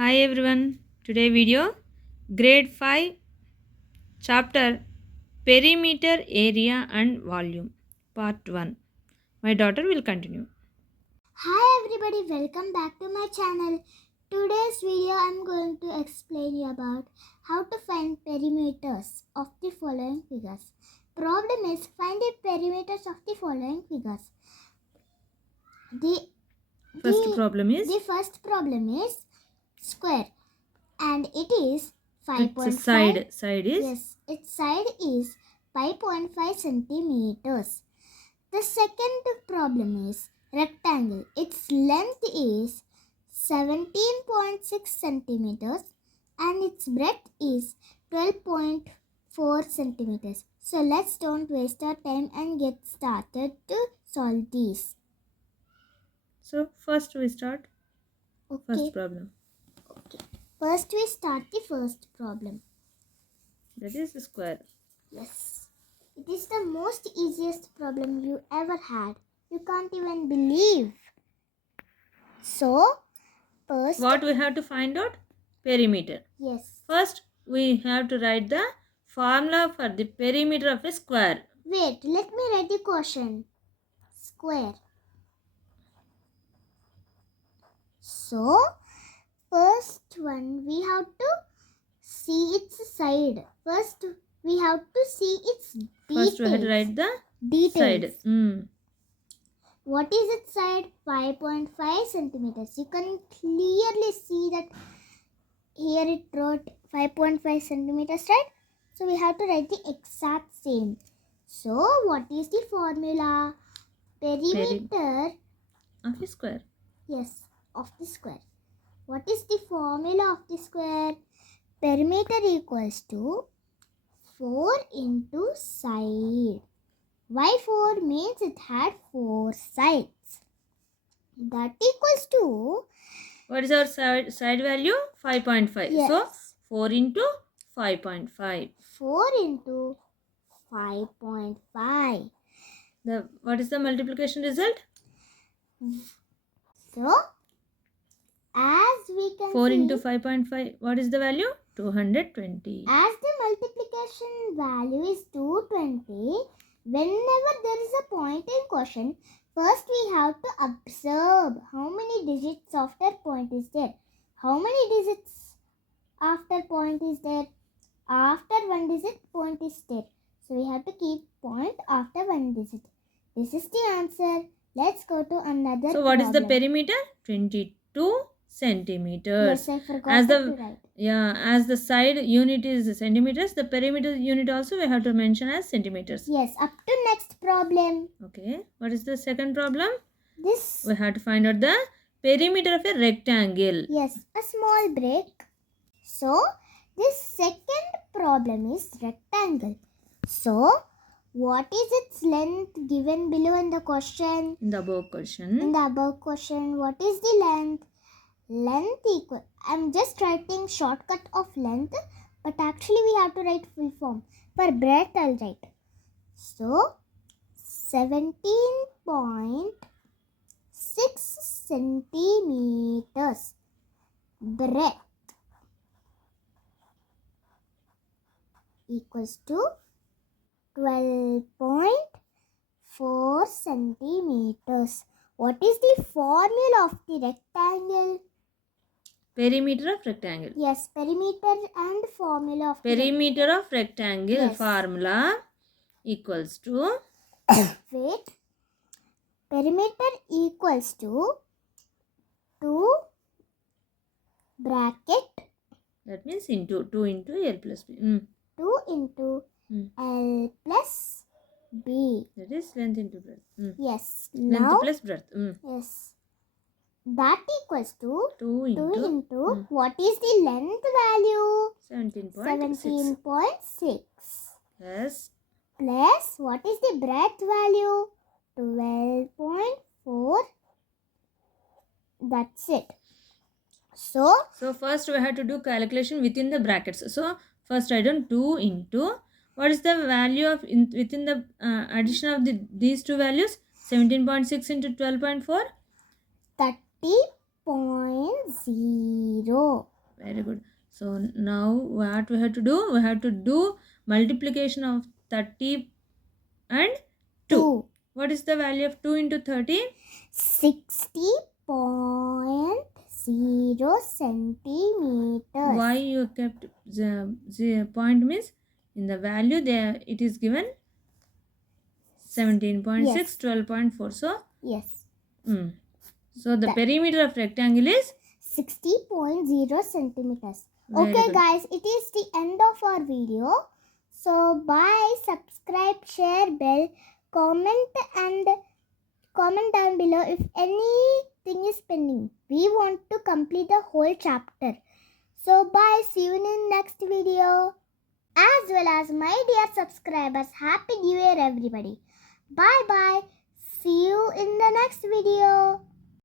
Hi everyone. Today video grade 5 chapter perimeter area and volume part 1. My daughter will continue. Hi everybody, welcome back to my channel. Today's video I'm going to explain you about how to find perimeters of the following figures. Problem is find the perimeters of the following figures. The First problem is first problem is square and it is 5.5. its side is Yes, its side is 5.5 centimeters. The second problem is rectangle. Its length is 17.6 centimeters and its breadth is 12.4 centimeters. So let's don't waste our time and get started to solve these. So first we start Okay. first problem. Okay. First we start the first problem. That is square. Yes. It is the most easiest problem you ever had. You can't even believe. So, first... What we have to find out? Perimeter. Yes. First we have to write the formula for the perimeter of a square. Wait, let me write the question. Square. So, first one we have to see its side. First we have to see its details. First we have to write the details. side. What is its side? 5.5 centimeters. You can clearly see that here it wrote 5.5 centimeters, right? So we have to write the exact same. So what is the formula? Perimeter of a square. Yes, of the square. What is the formula of the square? Perimeter equals to 4 into side. Why 4? Means it had 4 sides. That equals to... What is our side value? 5.5. Yes. So 4 into 5.5. 4 into 5.5. What is the multiplication result? So, as we can 4 see, into 5.5. What is the value? 220. As the multiplication value is 220, whenever there is a point in question, first we have to observe how many digits after point is there. How many digits after point is there? After one digit, point is there. So we have to keep point after one digit. This is the answer. Let's go to another So what problem. is the perimeter? 22 centimeters. Yes, I forgot to write. Yeah, as the side unit is centimeters, the perimeter unit also we have to mention as centimeters. Yes, up to next problem. Okay, what is the second problem? This... We have to find out the perimeter of a rectangle. Yes, a small break. So, this second problem is rectangle. So, what is its length given below in the question? In the above question. In the above question, what is the length? Length equal... I'm just writing shortcut of length, but actually we have to write full form. For breadth, I'll write. So, 17.6 centimeters. Breadth equals to 12.4 centimeters. What is the formula of the rectangle? Perimeter of rectangle. Yes, perimeter and formula of perimeter of rectangle. Yes. Formula equals to wait. Perimeter equals to 2 bracket. That means into 2 into L plus B. 2 into L plus B. That is length into breadth. Yes. Length Now, plus breadth. yes. That equals to 2 into what is the length value? 17.6. 17.6. Plus what is the breadth value? 12.4. That's it. So first we have to do calculation within the brackets. So first I done 2 into, what is the value of within the addition of these two values? 17.6 into 12.4. 30.0. Very good. So now what we have to do? We have to do multiplication of 30 and 2. 2. What is the value of 2 into 30? 60.0 centimeters. Why you kept the point means in the value there it is given 17.6, Yes. 12.4. So Yes. So the That- perimeter of rectangle is 60.0 centimeters. Very Okay good. guys, it is the end of our video. So bye, subscribe, share, bell, comment down below if anything is pending. We want to complete the whole chapter. So bye, see you in the next video. As well as my dear subscribers, Happy New Year everybody. Bye bye. See you in the next video.